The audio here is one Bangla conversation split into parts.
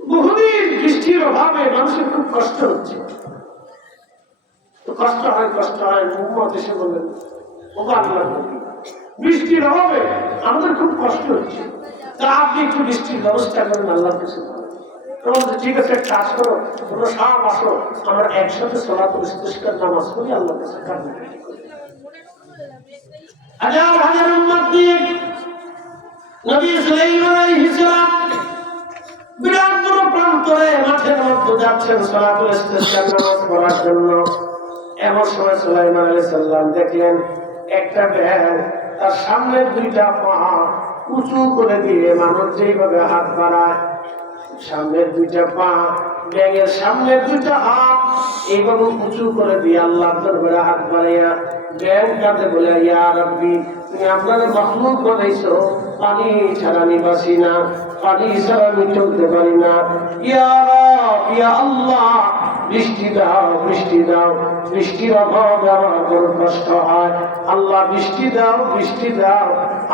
বহুদিন বৃষ্টির অভাবে মানুষের খুব কষ্ট হচ্ছে কষ্ট হয় কষ্ট হয়, মোহাম্মদ এসে আল্লাহ, বৃষ্টির অভাবে আমাদের খুব কষ্ট হচ্ছে তা আপনি একটু বৃষ্টির ব্যবস্থা করেন, আল্লাহর। ঠিক আছে কাজ করো তোমরা সব আসো, আমরা একসাথে সলাত ইস্তেস্কার নামাজ করি করি। হাজার হাজার নবী সুলাইমান বিরাট বড় প্রান্তরে যাচ্ছেন সলাতুল ইস্তেসকার নামাজ পড়ার জন্য। এমন সময় সুলাইমান দেখলেন একটা ব্যাগ তার সামনে দুইটা পা উঁচু করে দিয়ে মানুষ যেইভাবে হাত বাড়ায়, সামনের দুইটা পা, ব্যাঙের সামনের দুইটা হাত এইভাবে উঁচু করে দিয়ে আল্লাহ দরবারে হাত বাড়াইয়া ব্যাং কাঁধে বলে, ইয়া রব্বি, তুমি আপনার মখলুক বানাইছো। পানি ছাড়া নিবাসি না, পানি ছাড়া আমি চলতে পারি না। ইয়া ইয়া আল্লাহ বৃষ্টি দাও বৃষ্টি দাও। বৃষ্টির অভাবে আমার বড় কষ্ট হয়। আল্লাহ বৃষ্টি দাও বৃষ্টি দাও।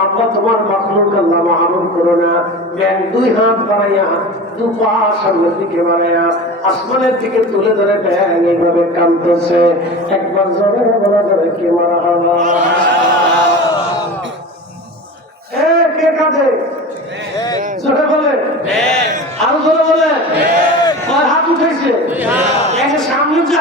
আমরা তোমার মখলুক আল্লাহ মাহরুম করো না। ব্যাং দুই হাত বাড়াইয়া দু পা সামনের দিকে বাড়াইয়া আসমানের দিকে তুলে ধরে ব্যাং এইভাবে কাঁদতেছে। একবার জোরে বলা ধরে কে মারা হলো? কে কাঁদে? জোরে বলে। আরও জোরে বলে। কয় হাত উঠেছে?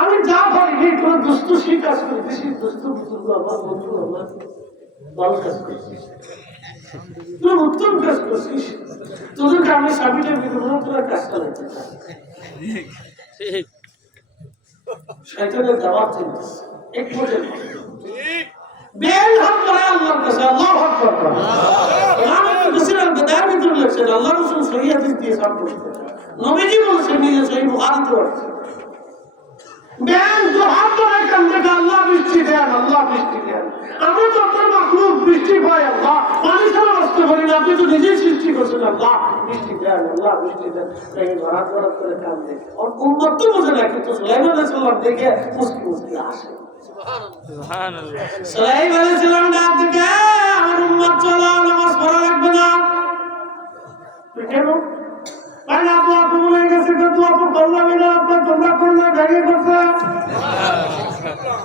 আমি যা পারিনি কোনো দুষ্ট সেই কাজ করে দিছিস দুষ্ট বুজুর্গ আমার বন্ধু আমার ভালো কাজ করছিস তুই উত্তম কাজ করছিস তোদেরকে আমি সাবিটের বিরুদ্ধে তোরা কাজ চালাইতে শয়তানের দাওয়াত চলতেছে এক পর্যন্ত বেল হাত করে আল্লাহর কাছে আল্লাহ হাত করে বেদার ভিতরে লেখছেন আল্লাহ রসুল সহি হাদিস দিয়ে সব নবীজি বলছেন নিজে সহি বুখারীতে হাত ধরে কান্দে আল্লাহ বৃষ্টি দেন আল্লাহ বৃষ্টি দেন। আমরা তো আপনার মাখলুক বৃষ্টি পাই আল্লাহ। পানি ছাড়া বাঁচতে পারি না আপনি তো নিজেই সৃষ্টি করছেন আল্লাহ বৃষ্টি দেন আল্লাহ বৃষ্টি দেন। তাই ধরাত ধরাত করে কান্দে ওর উম্মত তো বোঝে না কিন্তু সুলাইমান আলাইহিস দেখে মুস্কি মুস্কি আসে সুলাইম আলাইহিস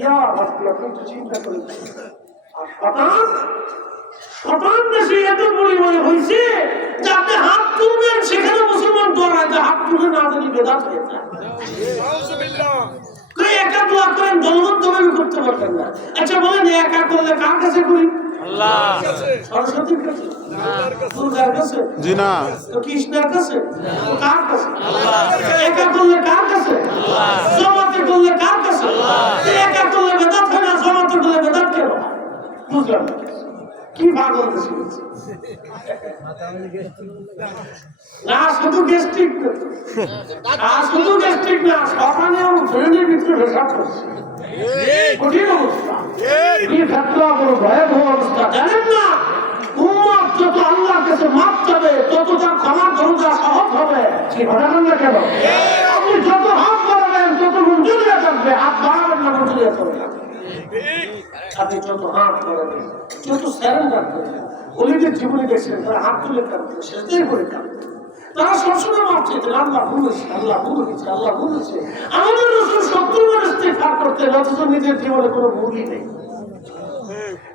ইয়া রাস্তা আপনি একটু চিন্তা করেছেন আর শতান শতান দেশে এত পরিমাণে হয়েছে যে আপনি হাত তুলবেন সেখানে মুসলমান ডরায় যে হাত তুলে না জানি বেদাত হয়ে যায়। একা দোয়া করেন দলবদ্ধভাবে করতে পারবেন না। আচ্ছা বলেন একা করলে কার কাছে করি? সরস্বতীর কাছে? দুর্গার কাছে? জি না। কৃষ্ণের কাছে? কার কাছে? একা করলে কার কাছে? জমাতে করলে কার কাছে? একা করলে বেদাত হয় না জমাতে করলে বেদাত কেন? বুঝলাম। কি পাগল না শুধু গ্যাস্ট্রিক না। শুধু গ্যাস্ট্রিক না সকালে ব্রেনের ভিতরে ভেসা করছে। কঠিন অবস্থা। এই। ফেতনা বড় ভয়াবহ অবস্থা। জানেন না উম্মত যত আল্লাহর কাছে মাপ চাবে তত তার ক্ষমা দরজা সহজ হবে। কি ঘটাবেন না কেন? আপনি যত হাত বাড়াবেন তত মঞ্জুরিয়া থাকবে। হাত বাড়াবেন না মঞ্জুরিয়া করবে আপনি যত হাত বাড়াবেন যত স্যারেন্ডার করবেন অলিদের জীবনে দেখছেন তারা হাত তুলে কাঁদবে সেটাই করে কাঁদবে তারা সবসময় মাপ চাইতেন আল্লাহ ভুল হয়েছে আল্লাহ ভুল হয়েছে আল্লাহ ভুল হয়েছে। আমাদের রসুল সত্তর বার ইস্তেফার করতেন অথচ নিজের জীবনে কোনো ভুলই নেই।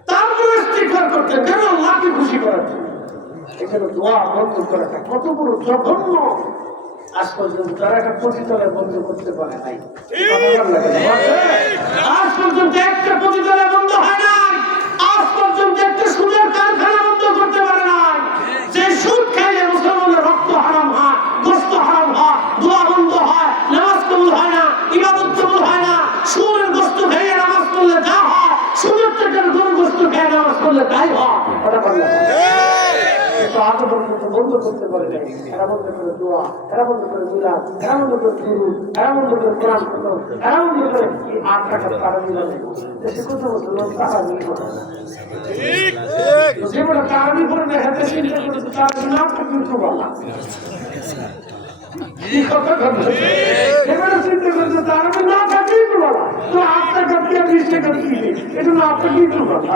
তারপরে ইস্তেফার করতেন কেন আল্লাহকে খুশি যেন দোয়া বন্ধ করে থাকে কত বড় জঘন্য। আজ পর্যন্ত তারা একটা প্রতিতলায় বন্ধ করতে পারে নাই। আজ পর্যন্ত একটা প্রতিতলায় বন্ধ হয় নাই আজ পর্যন্ত একটা সুদের কারখানা বন্ধ করতে পারে নাই যে সুদ খাইলে মুসলমানের রক্ত হারাম হয় গোস্ত হারাম হয় দোয়া বন্ধ হয় নামাজ কবুল হয় না ইবাদত কবুল হয় না সুরের গোস্ত খেয়ে নামাজ করলে যা হয় সুদের থেকে গরু গোস্ত খেয়ে নামাজ করলে তাই হয় কথা বললে কিন্তু আজ পর্যন্ত বন্ধ করতে পারে নাই। এরা বন্ধ করে দোয়া এরা বন্ধ করে মিলাদ এরা বন্ধ করে গুরু এরা বন্ধ করে কোরআন খতম এরা বন্ধ করে কি আট টাকার তারা মিলালে দেশে কত বছর লোক টাকা নিয়ে করে যেগুলো কারণই করে দেখা যায় চিন্তা করে তো তার নাম পর্যন্ত বলা। কি কথা কথা এবারে চিন্তা করছে তার আমি না থাকি তো বলা। তো আট টাকা দিয়ে বিশ টাকা দিয়ে এটা না আপনার কি কথা